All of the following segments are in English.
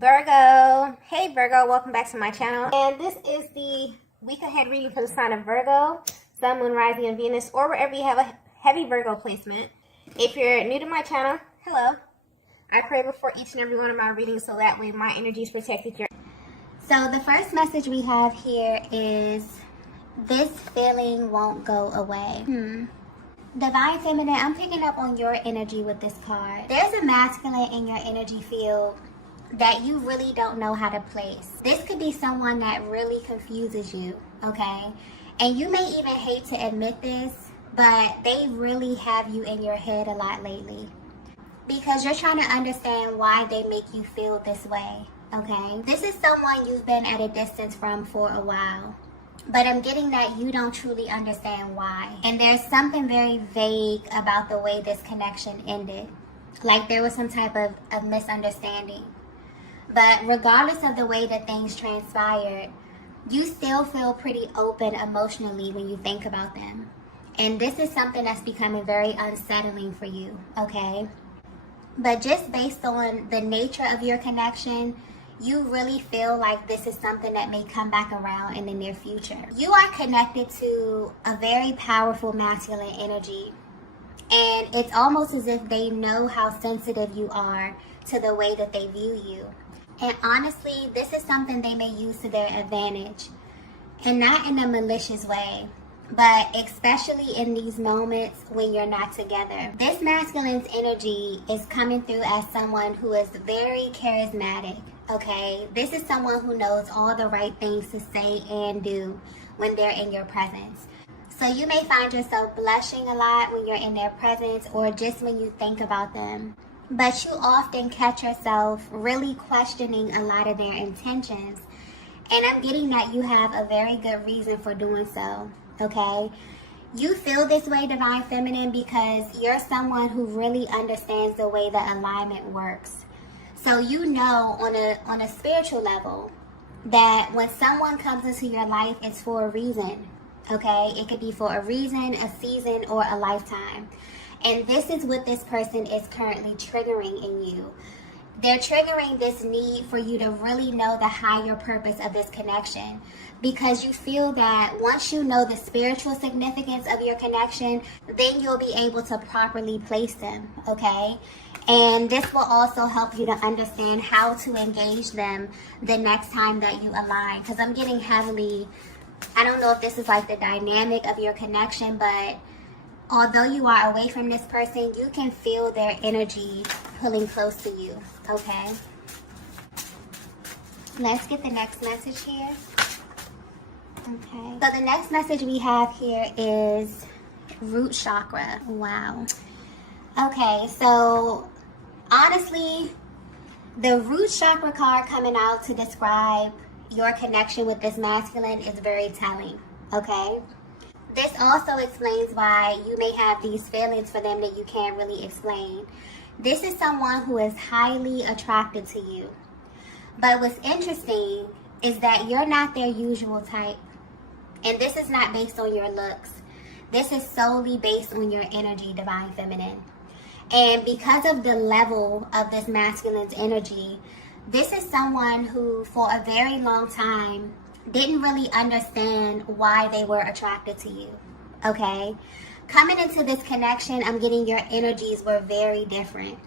Virgo. Hey Virgo, welcome back to my channel. And this is the week ahead reading for the sign of Virgo, Sun, Moon, Rising, and Venus, or wherever you have a heavy Virgo placement. If you're new to my channel, hello. I pray before each and every one of my readings so that way my energy is protected. So the first message we have here is, this feeling won't go away. Divine Feminine, I'm picking up on your energy with this card. There's a masculine in your energy field that you really don't know how to place. This could be someone that really confuses you, okay? And you may even hate to admit this, but they really have you in your head a lot lately, because you're trying to understand why they make you feel this way, okay? This is someone you've been at a distance from for a while, but I'm getting that you don't truly understand why. And there's something very vague about the way this connection ended. Like there was some type of misunderstanding. But regardless of the way that things transpired, you still feel pretty open emotionally when you think about them. And this is something that's becoming very unsettling for you, okay? But just based on the nature of your connection, you really feel like this is something that may come back around in the near future. You are connected to a very powerful masculine energy. And it's almost as if they know how sensitive you are to the way that they view you. And honestly, this is something they may use to their advantage. And not in a malicious way, but especially in these moments when you're not together. This masculine's energy is coming through as someone who is very charismatic, okay? This is someone who knows all the right things to say and do when they're in your presence. So you may find yourself blushing a lot when you're in their presence, or just when you think about them. But you often catch yourself really questioning a lot of their intentions. And I'm getting that you have a very good reason for doing so, okay? You feel this way, Divine Feminine, because you're someone who really understands the way that alignment works. So you know on a spiritual level that when someone comes into your life, it's for a reason, okay? It could be for a reason, a season, or a lifetime. And this is what this person is currently triggering in you. They're triggering this need for you to really know the higher purpose of this connection, because you feel that once you know the spiritual significance of your connection, then you'll be able to properly place them, okay? And this will also help you to understand how to engage them the next time that you align. Because I'm getting heavily, I don't know if this is like the dynamic of your connection, but although you are away from this person, you can feel their energy pulling close to you, okay? Let's get the next message here. Okay, so the next message we have here is root chakra. Wow. Okay, so honestly, the root chakra card coming out to describe your connection with this masculine is very telling, okay? This also explains why you may have these feelings for them that you can't really explain. This is someone who is highly attracted to you. But what's interesting is that you're not their usual type. And this is not based on your looks. This is solely based on your energy, Divine Feminine. And because of the level of this masculine's energy, this is someone who for a very long time didn't really understand why they were attracted to you, okay? Coming into this connection, I'm getting your energies were very different.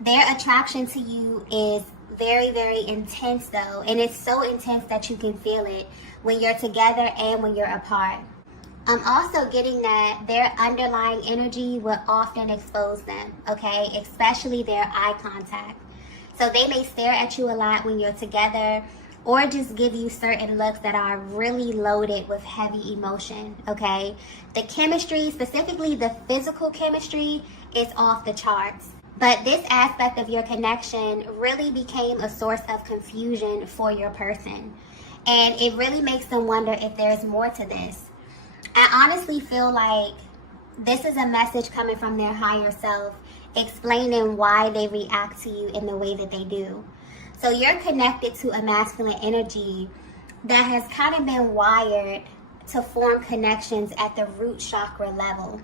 Their attraction to you is very, very intense though, and it's so intense that you can feel it when you're together and when you're apart. I'm also getting that their underlying energy will often expose them, okay? Especially their eye contact. So they may stare at you a lot when you're together, or just give you certain looks that are really loaded with heavy emotion, okay? The chemistry, specifically the physical chemistry, is off the charts. But this aspect of your connection really became a source of confusion for your person. And it really makes them wonder if there's more to this. I honestly feel like this is a message coming from their higher self, explaining why they react to you in the way that they do. So you're connected to a masculine energy that has kind of been wired to form connections at the root chakra level.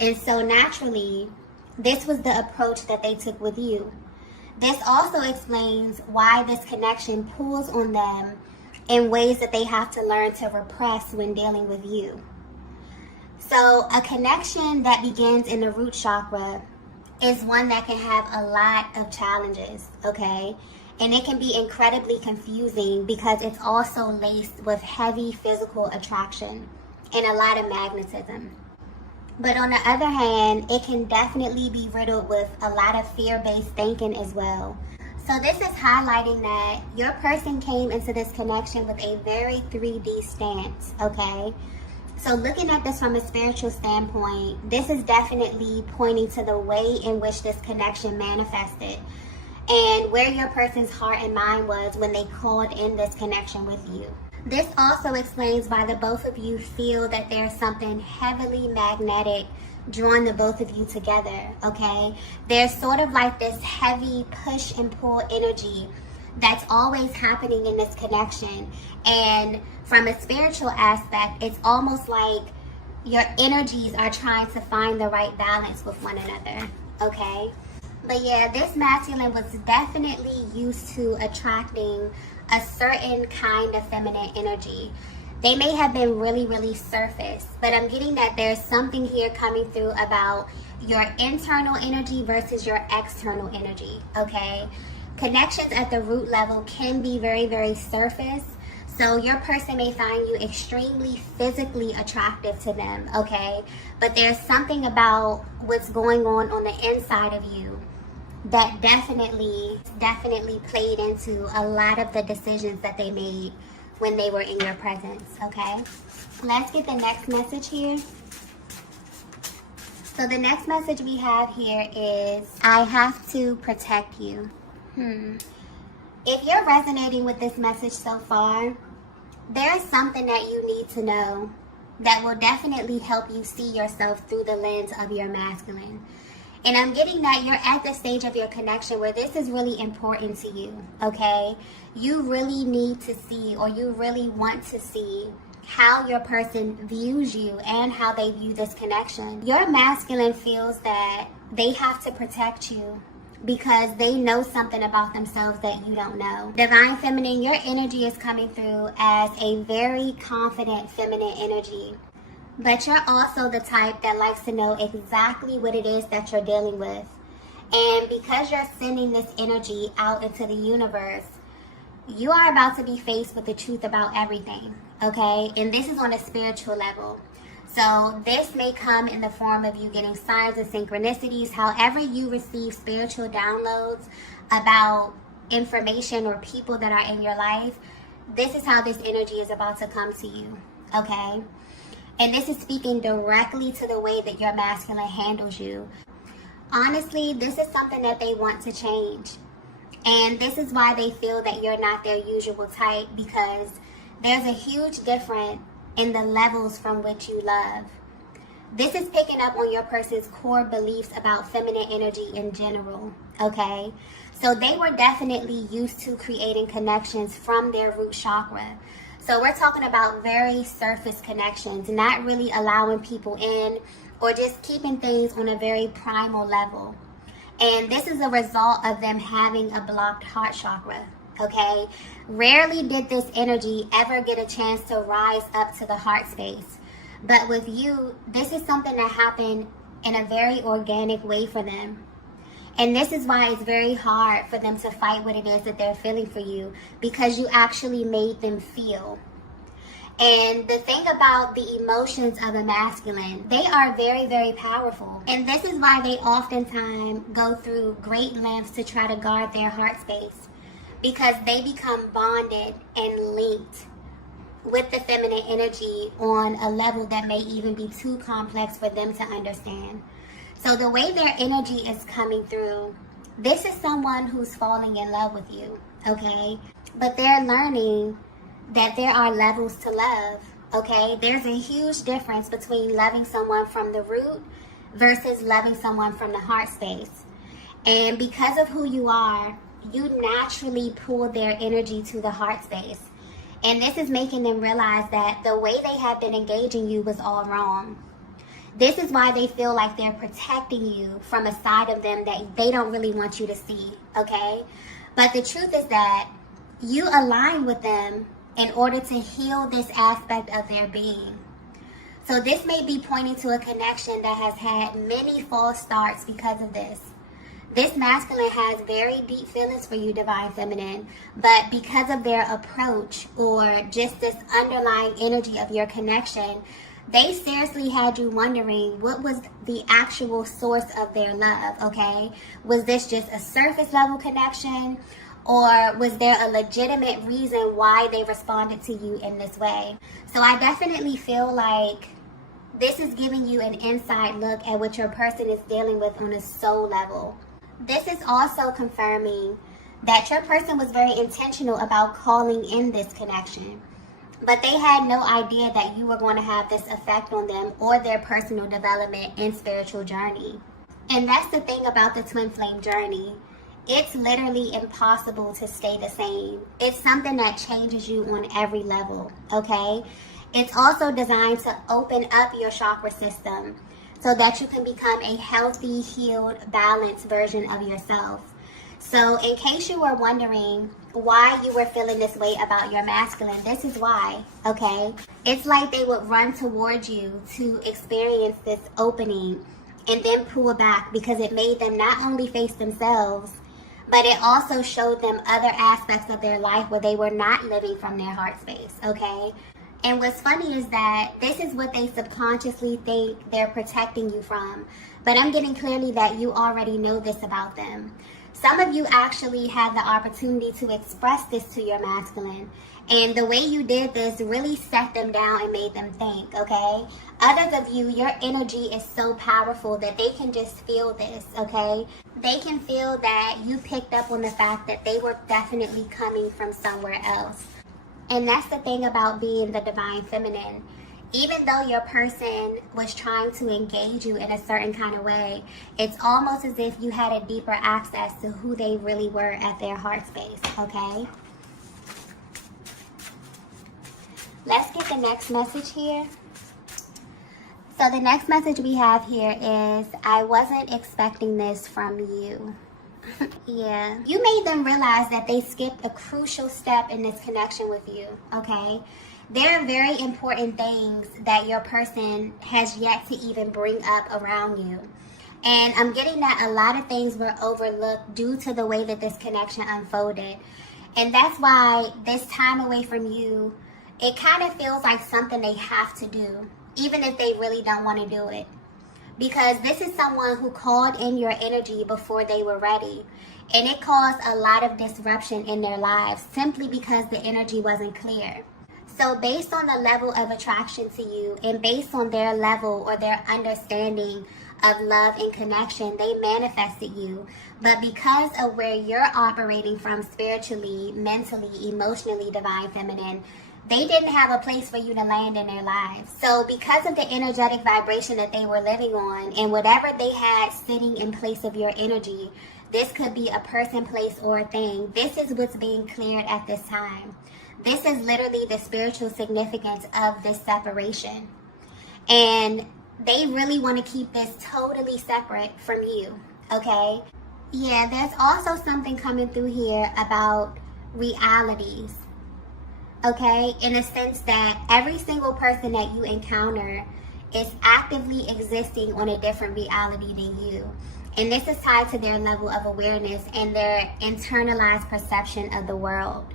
And so naturally, this was the approach that they took with you. This also explains why this connection pulls on them in ways that they have to learn to repress when dealing with you. So a connection that begins in the root chakra is one that can have a lot of challenges, okay? And it can be incredibly confusing because it's also laced with heavy physical attraction and a lot of magnetism. But on the other hand, it can definitely be riddled with a lot of fear-based thinking as well. So this is highlighting that your person came into this connection with a very 3D stance, okay? So looking at this from a spiritual standpoint, this is definitely pointing to the way in which this connection manifested and where your person's heart and mind was when they called in this connection with you. This also explains why the both of you feel that there's something heavily magnetic drawing the both of you together, okay? There's sort of like this heavy push and pull energy that's always happening in this connection. And from a spiritual aspect, it's almost like your energies are trying to find the right balance with one another, okay? But yeah, this masculine was definitely used to attracting a certain kind of feminine energy. They may have been really, really surface, but I'm getting that there's something here coming through about your internal energy versus your external energy, okay? Connections at the root level can be very, very surface. So your person may find you extremely physically attractive to them, okay? But there's something about what's going on the inside of you that definitely played into a lot of the decisions that they made when they were in your presence, okay? Let's get the next message here. So the next message we have here is, I have to protect you. If you're resonating with this message so far, there is something that you need to know that will definitely help you see yourself through the lens of your masculine. And I'm getting that you're at the stage of your connection where this is really important to you, okay? You really need to see, or you really want to see, how your person views you and how they view this connection. Your masculine feels that they have to protect you because they know something about themselves that you don't know. Divine Feminine, your energy is coming through as a very confident feminine energy. But you're also the type that likes to know exactly what it is that you're dealing with. And because you're sending this energy out into the universe, you are about to be faced with the truth about everything, okay? And this is on a spiritual level. So this may come in the form of you getting signs and synchronicities. However you receive spiritual downloads about information or people that are in your life, this is how this energy is about to come to you, okay? And this is speaking directly to the way that your masculine handles you. Honestly, this is something that they want to change. And this is why they feel that you're not their usual type, because there's a huge difference in the levels from which you love. This is picking up on your person's core beliefs about feminine energy in general, okay? So they were definitely used to creating connections from their root chakra. So we're talking about very surface connections, not really allowing people in or just keeping things on a very primal level. And this is a result of them having a blocked heart chakra, okay? Rarely did this energy ever get a chance to rise up to the heart space. But with you, this is something that happened in a very organic way for them. And this is why it's very hard for them to fight what it is that they're feeling for you, because you actually made them feel. And the thing about the emotions of a masculine, they are very, very powerful. And this is why they oftentimes go through great lengths to try to guard their heart space, because they become bonded and linked with the feminine energy on a level that may even be too complex for them to understand. So the way their energy is coming through, this is someone who's falling in love with you, okay? But they're learning that there are levels to love, okay? There's a huge difference between loving someone from the root versus loving someone from the heart space. And because of who you are, you naturally pull their energy to the heart space. And this is making them realize that the way they have been engaging you was all wrong. This is why they feel like they're protecting you from a side of them that they don't really want you to see, okay? But the truth is that you align with them in order to heal this aspect of their being. So this may be pointing to a connection that has had many false starts because of this. This masculine has very deep feelings for you, Divine Feminine, but because of their approach or just this underlying energy of your connection, they seriously had you wondering what was the actual source of their love, okay? Was this just a surface level connection, or was there a legitimate reason why they responded to you in this way? So I definitely feel like this is giving you an inside look at what your person is dealing with on a soul level. This is also confirming that your person was very intentional about calling in this connection, but they had no idea that you were going to have this effect on them or their personal development and spiritual journey. And that's the thing about the twin flame journey. It's literally impossible to stay the same. It's something that changes you on every level, okay? It's also designed to open up your chakra system so that you can become a healthy, healed, balanced version of yourself. So in case you were wondering why you were feeling this way about your masculine, this is why, okay? It's like they would run towards you to experience this opening and then pull back because it made them not only face themselves, but it also showed them other aspects of their life where they were not living from their heart space, okay? And what's funny is that this is what they subconsciously think they're protecting you from. But I'm getting clearly that you already know this about them. Some of you actually had the opportunity to express this to your masculine. And the way you did this really set them down and made them think, okay? Others of you, your energy is so powerful that they can just feel this, okay? They can feel that you picked up on the fact that they were definitely coming from somewhere else. And that's the thing about being the Divine Feminine. Even though your person was trying to engage you in a certain kind of way, it's almost as if you had a deeper access to who they really were at their heart space, okay? Let's get the next message here. So the next message we have here is, I wasn't expecting this from you. Yeah. You made them realize that they skipped a crucial step in this connection with you, okay? There are very important things that your person has yet to even bring up around you. And I'm getting that a lot of things were overlooked due to the way that this connection unfolded. And that's why this time away from you, it kind of feels like something they have to do, even if they really don't want to do it. Because this is someone who called in your energy before they were ready. And it caused a lot of disruption in their lives simply because the energy wasn't clear. So based on the level of attraction to you and based on their level or their understanding of love and connection, they manifested you. But because of where you're operating from spiritually, mentally, emotionally, Divine Feminine, they didn't have a place for you to land in their lives. So because of the energetic vibration that they were living on and whatever they had sitting in place of your energy, this could be a person, place, or a thing. This is what's being cleared at this time. This is literally the spiritual significance of this separation. And they really want to keep this totally separate from you, okay? Yeah, there's also something coming through here about realities. Okay, in a sense that every single person that you encounter is actively existing on a different reality than you. And this is tied to their level of awareness and their internalized perception of the world.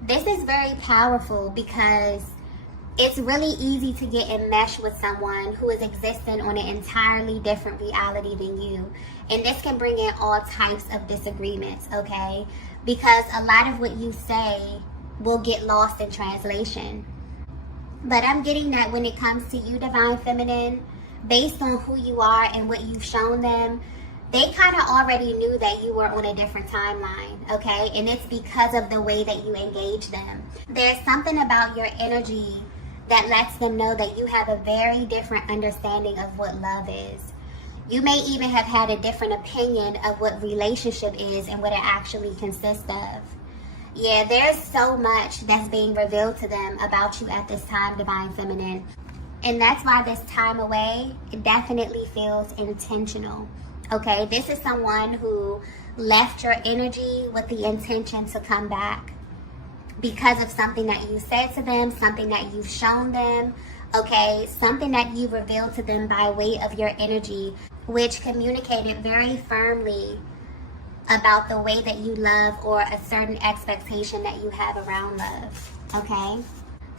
This is very powerful because it's really easy to get enmeshed with someone who is existing on an entirely different reality than you. And this can bring in all types of disagreements, okay? Because a lot of what you say will get lost in translation. But I'm getting that when it comes to you, Divine Feminine, based on who you are and what you've shown them, they kind of already knew that you were on a different timeline, okay? And it's because of the way that you engage them. There's something about your energy that lets them know that you have a very different understanding of what love is. You may even have had a different opinion of what relationship is and what it actually consists of. Yeah, there's so much that's being revealed to them about you at this time, Divine Feminine. And that's why this time away, it definitely feels intentional. Okay, this is someone who left your energy with the intention to come back because of something that you said to them, something that you've shown them, okay, something that you revealed to them by way of your energy, which communicated very firmly about the way that you love or a certain expectation that you have around love, okay?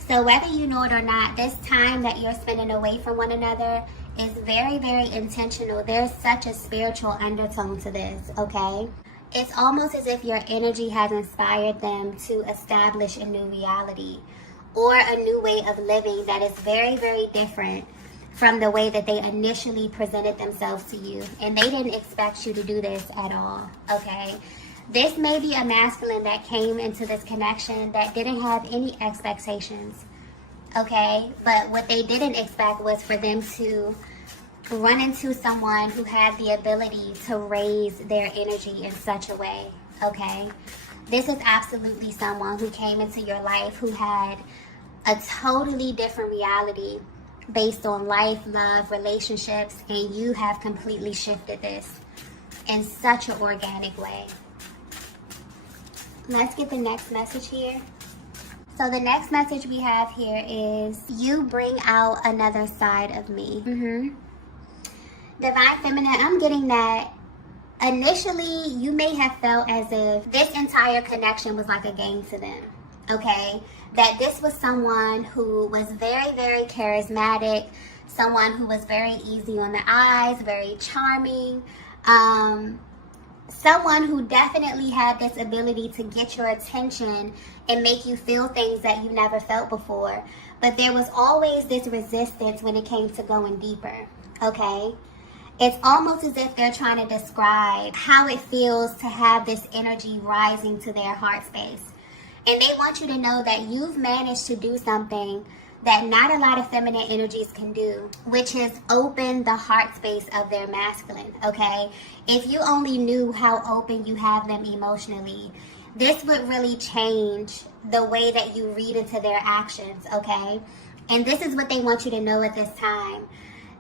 So whether you know it or not, this time that you're spending away from one another is very, very intentional. There's such a spiritual undertone to this, okay? It's almost as if your energy has inspired them to establish a new reality or a new way of living that is very, very different from the way that they initially presented themselves to you. And they didn't expect you to do this at all, okay? This may be a masculine that came into this connection that didn't have any expectations, okay? But what they didn't expect was for them to run into someone who had the ability to raise their energy in such a way, okay? This is absolutely someone who came into your life who had a totally different reality based on life, love, relationships, and you have completely shifted this in such an organic way. Let's get the next message here. So the next message we have here is, you bring out another side of me. Divine Feminine, I'm getting that initially you may have felt as if this entire connection was like a game to them, okay? That this was someone who was very, very charismatic, someone who was very easy on the eyes, very charming, someone who definitely had this ability to get your attention and make you feel things that you never felt before. But there was always this resistance when it came to going deeper, okay? It's almost as if they're trying to describe how it feels to have this energy rising to their heart space. And they want you to know that you've managed to do something that not a lot of feminine energies can do, which is open the heart space of their masculine, okay? If you only knew how open you have them emotionally, this would really change the way that you read into their actions, okay? And this is what they want you to know at this time.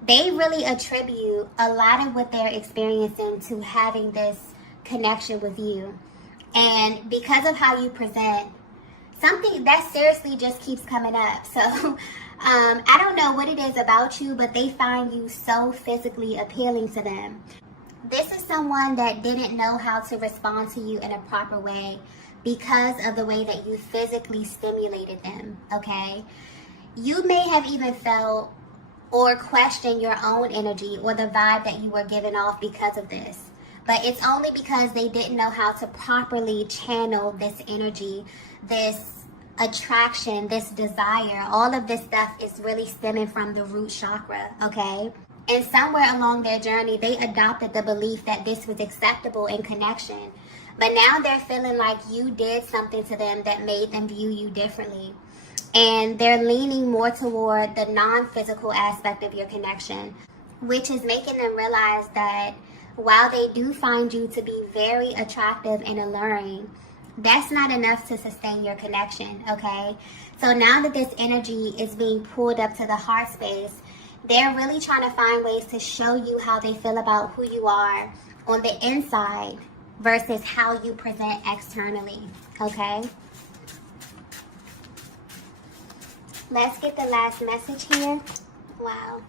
They really attribute a lot of what they're experiencing to having this connection with you. And because of how you present, something that seriously just keeps coming up. So I don't know what it is about you, but they find you so physically appealing to them. This is someone that didn't know how to respond to you in a proper way because of the way that you physically stimulated them, okay? You may have even felt or questioned your own energy or the vibe that you were giving off because of this. But it's only because they didn't know how to properly channel this energy, this attraction, this desire. All of this stuff is really stemming from the root chakra, okay? And somewhere along their journey, they adopted the belief that this was acceptable in connection. But now they're feeling like you did something to them that made them view you differently. And they're leaning more toward the non-physical aspect of your connection, which is making them realize that while they do find you to be very attractive and alluring, that's not enough to sustain your connection, okay? So now that this energy is being pulled up to the heart space, they're really trying to find ways to show you how they feel about who you are on the inside versus how you present externally, okay? Let's get the last message here. Wow.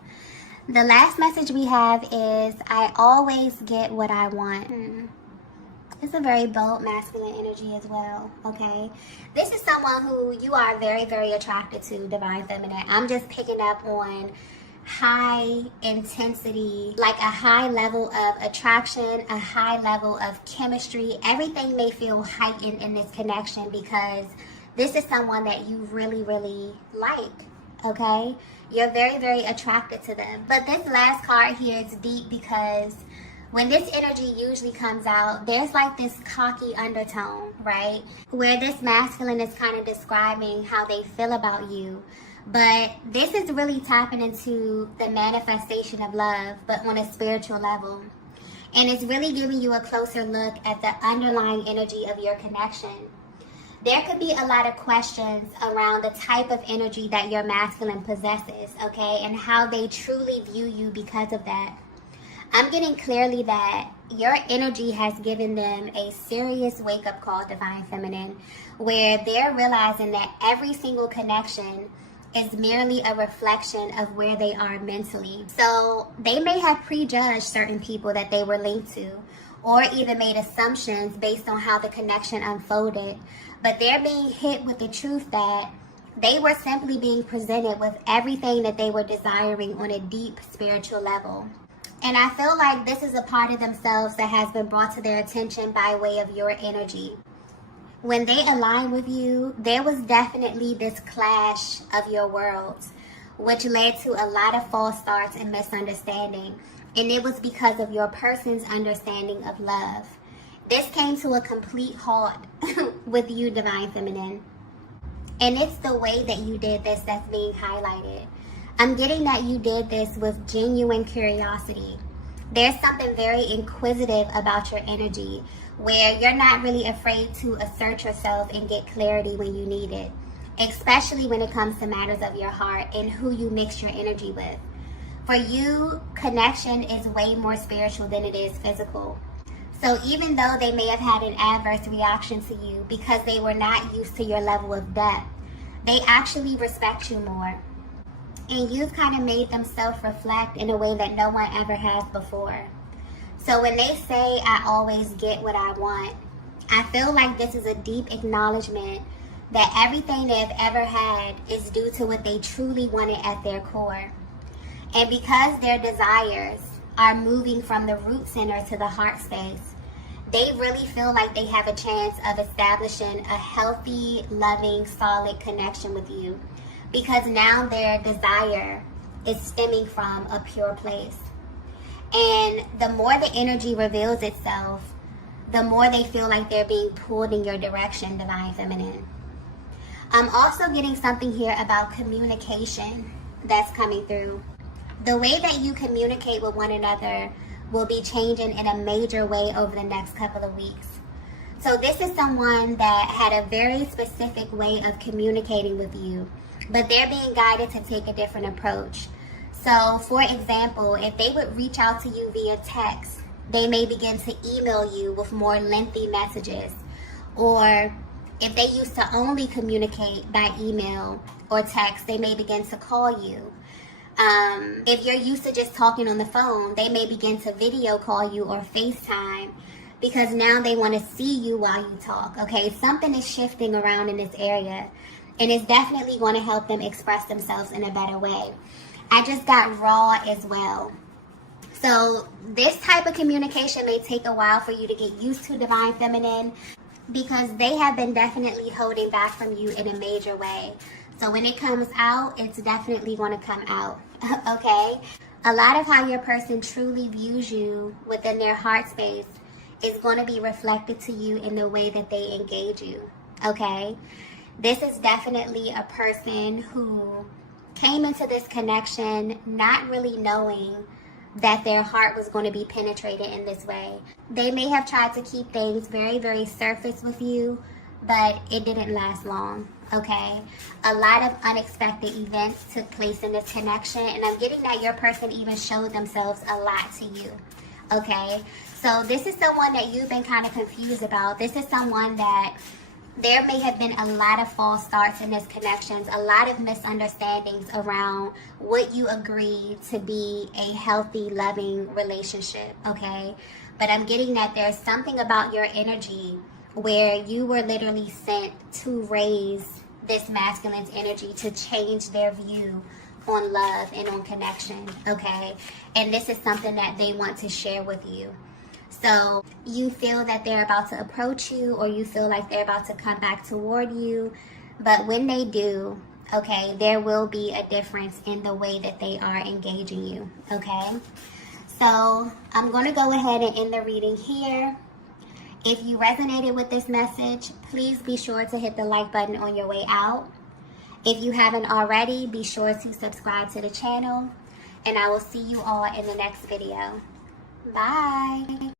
The last message we have is, I always get what I want. It's a very bold masculine energy as well, okay? This is someone who you are very, very attracted to, Divine Feminine. I'm just picking up on high intensity, like a high level of attraction, a high level of chemistry. Everything may feel heightened in this connection because this is someone that you really, really like, okay? You're very, very attracted to them. But this last card here is deep because when this energy usually comes out, there's like this cocky undertone, right? Where this masculine is kind of describing how they feel about you. But this is really tapping into the manifestation of love, but on a spiritual level. And it's really giving you a closer look at the underlying energy of your connection. there could be a lot of questions around the type of energy that your masculine possesses, okay, and how they truly view you because of that. I'm getting clearly that your energy has given them a serious wake-up call, Divine Feminine, where they're realizing that every single connection is merely a reflection of where they are mentally. So they may have prejudged certain people that they were linked to, or even made assumptions based on how the connection unfolded. But they're being hit with the truth that they were simply being presented with everything that they were desiring on a deep spiritual level. And I feel like this is a part of themselves that has been brought to their attention by way of your energy. When they align with you, there was definitely this clash of your worlds, which led to a lot of false starts and misunderstanding. And it was because of your person's understanding of love. This came to a complete halt with you, Divine Feminine. And it's the way that you did this that's being highlighted. I'm getting that you did this with genuine curiosity. There's something very inquisitive about your energy, where you're not really afraid to assert yourself and get clarity when you need it, especially when it comes to matters of your heart and who you mix your energy with. For you, connection is way more spiritual than it is physical. So even though they may have had an adverse reaction to you because they were not used to your level of depth, they actually respect you more. And you've kind of made them self-reflect in a way that no one ever has before. So when they say, I always get what I want, I feel like this is a deep acknowledgement that everything they've ever had is due to what they truly wanted at their core. And because their desires are moving from the root center to the heart space, they really feel like they have a chance of establishing a healthy, loving, solid connection with you. Because now their desire is stemming from a pure place. And the more the energy reveals itself, the more they feel like they're being pulled in your direction, Divine Feminine. I'm also getting something here about communication that's coming through. The way that you communicate with one another will be changing in a major way over the next couple of weeks. So this is someone that had a very specific way of communicating with you, but they're being guided to take a different approach. So, for example, if they would reach out to you via text, they may begin to email you with more lengthy messages. Or if they used to only communicate by email or text, they may begin to call you. If you're used to just talking on the phone, they may begin to video call you or FaceTime, because now they want to see you while you talk. Okay, something is shifting around in this area. And it's definitely going to help them express themselves in a better way. I just got raw as well. So this type of communication may take a while for you to get used to, Divine Feminine, because they have been definitely holding back from you in a major way. So when it comes out, it's definitely going to come out. Okay? A lot of how your person truly views you within their heart space is going to be reflected to you in the way that they engage you. Okay? This is definitely a person who came into this connection not really knowing that their heart was going to be penetrated in this way. They may have tried to keep things very, very surface with you, but it didn't last long, okay? A lot of unexpected events took place in this connection, and I'm getting that your person even showed themselves a lot to you, okay? So this is someone that you've been kind of confused about. This is someone that there may have been a lot of false starts in this connections, a lot of misunderstandings around what you agree to be a healthy, loving relationship, okay? But I'm getting that there's something about your energy where you were literally sent to raise this masculine's energy to change their view on love and on connection, okay? And this is something that they want to share with you. So you feel that they're about to approach you, or you feel like they're about to come back toward you. But when they do, okay, there will be a difference in the way that they are engaging you, okay? So I'm going to go ahead and end the reading here. If you resonated with this message, please be sure to hit the like button on your way out. If you haven't already, be sure to subscribe to the channel. And I will see you all in the next video. Bye.